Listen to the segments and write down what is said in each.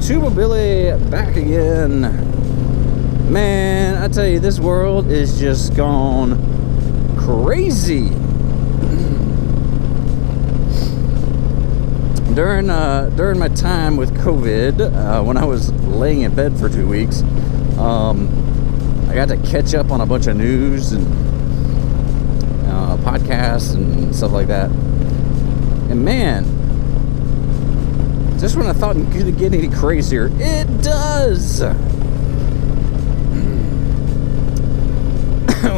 Tuba Billy back again. Man, I tell you, this world is just gone crazy. During my time with COVID, when I was laying in bed for 2 weeks, I got to catch up on a bunch of news and podcasts and stuff like that. And man, just when I thought it couldn't get any crazier, it does.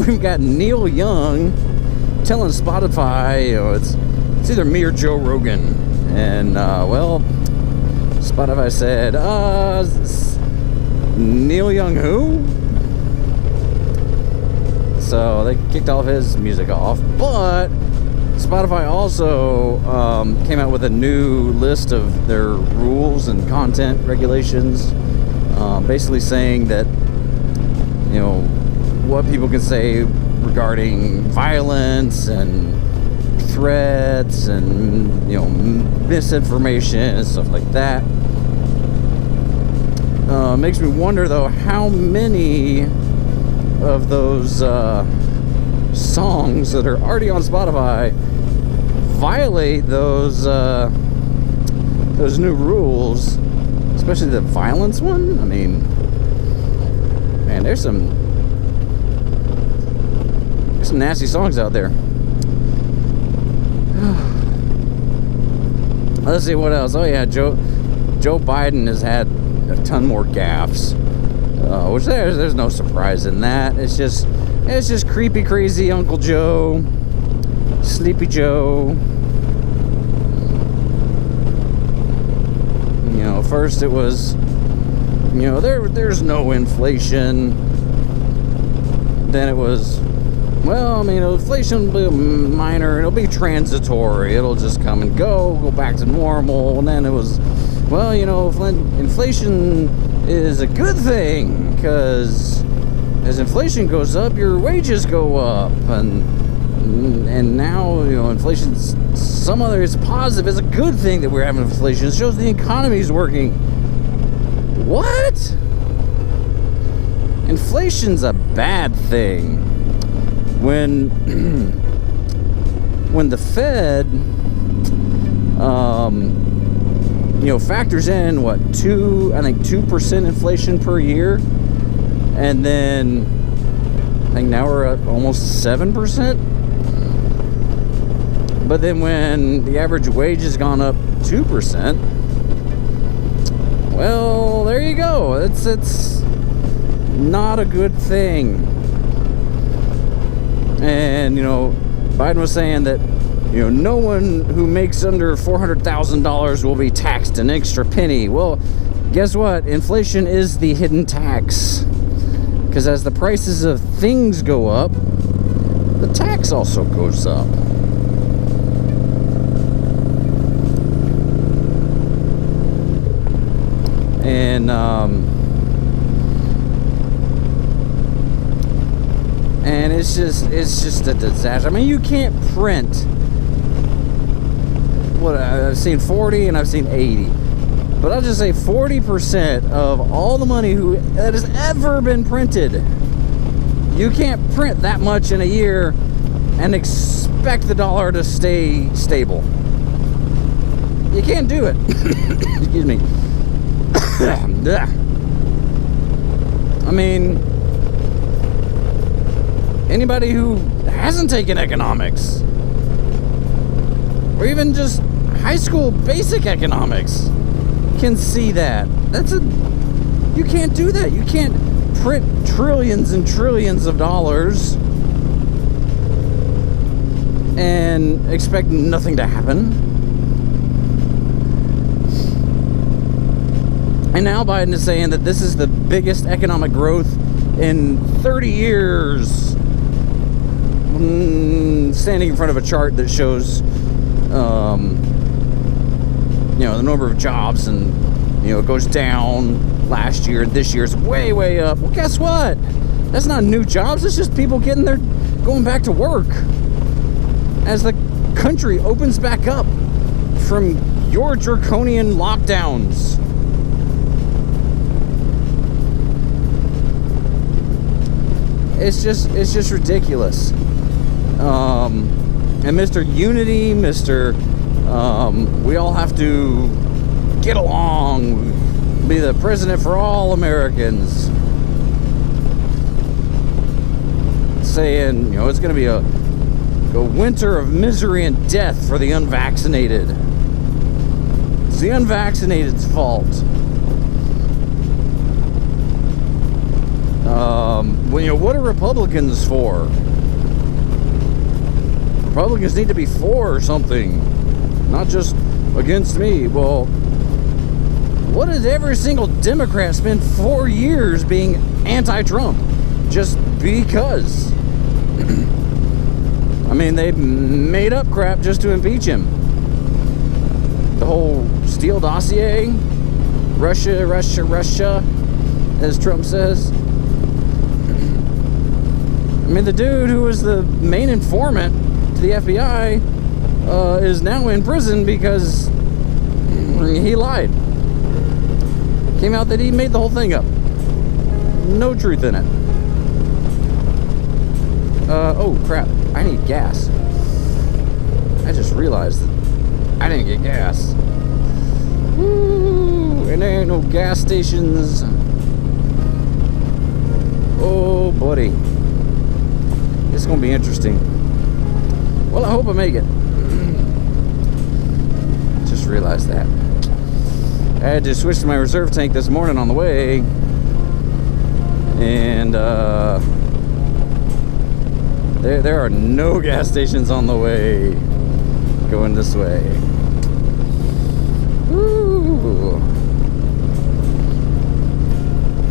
We've got Neil Young telling Spotify, it's either me or Joe Rogan. And, Spotify said, Neil Young who? So they kicked all of his music off. But Spotify also came out with a new list of their rules and content regulations, basically saying that, what people can say regarding violence and threats and misinformation and stuff like that. Makes me wonder though how many of those songs that are already on Spotify violate those new rules, especially the violence one. I mean, man, there's some nasty songs out there. Let's see what else. Oh yeah, Joe Biden has had a ton more gaffes, which there's no surprise in that. It's just creepy, crazy Uncle Joe, Sleepy Joe. First it was, there's no inflation. Then it was, inflation will be minor, it'll be transitory, it'll just come and go back to normal. And then it was, inflation is a good thing, because as inflation goes up, your wages go up, and now, inflation's it's positive, it's a good thing that we're having inflation, it shows the economy's working. What? Inflation's a bad thing. When the Fed, factors in 2% inflation per year, and then I think now we're at almost 7%. But then when the average wage has gone up 2%, well, there you go. It's not a good thing. And, Biden was saying that, no one who makes under $400,000 will be taxed an extra penny. Well, guess what? Inflation is the hidden tax. Because as the prices of things go up, the tax also goes up. And it's just a disaster. I mean, you can't print. I've seen 40 and I've seen 80. But I'll just say 40% of all the money that has ever been printed. You can't print that much in a year and expect the dollar to stay stable. You can't do it. Excuse me. I mean, anybody who hasn't taken economics, or even just high school basic economics, can see that. You can't do that. You can't print trillions and trillions of dollars and expect nothing to happen. And now Biden is saying that this is the biggest economic growth in 30 years. Standing in front of a chart that shows, the number of jobs, and, it goes down last year. This year's way, way up. Well, guess what? That's not new jobs. It's just people going back to work as the country opens back up from your draconian lockdowns. It's just ridiculous. And Mr. Unity, we all have to get along, be the president for all Americans. Saying, it's going to be a winter of misery and death for the unvaccinated. It's the unvaccinated's fault. What are Republicans for? Republicans need to be for something, not just against me. Well, what does every single Democrat spend 4 years being anti-Trump? Just because. I mean, they made up crap just to impeach him. The whole Steele dossier, Russia, as Trump says. I mean, the dude who was the main informant to the FBI is now in prison because he lied. Came out that he made the whole thing up. No truth in it. Oh crap, I need gas. I just realized that I didn't get gas. Woo, and there ain't no gas stations. Oh buddy, it's gonna be interesting. Well, I hope I make it. Just realized that. I had to switch to my reserve tank this morning on the way, and there are no gas stations on the way going this way. Ooh.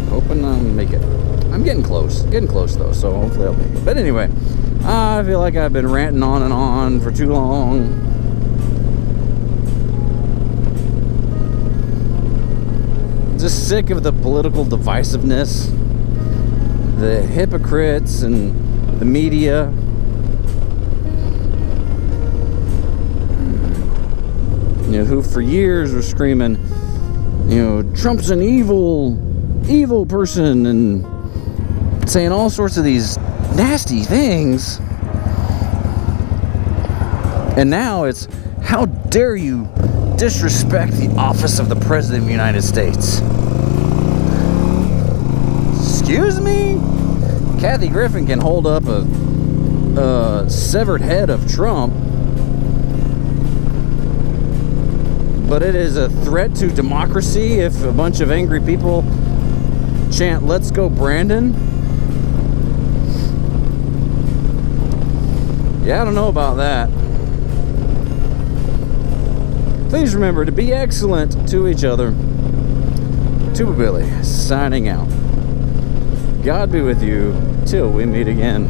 Hoping I'll make it. I'm getting close though, so hopefully I'll make it. But anyway, I feel like I've been ranting on and on for too long. Just sick of the political divisiveness, the hypocrites and the media. Who for years were screaming, Trump's an evil person, and saying all sorts of these nasty things. And now it's, how dare you disrespect the office of the President of the United States? Excuse me? Kathy Griffin can hold up a severed head of Trump, but it is a threat to democracy if a bunch of angry people chant, "Let's go, Brandon." Yeah, I don't know about that. Please remember to be excellent to each other. Tuba Billy, signing out. God be with you till we meet again.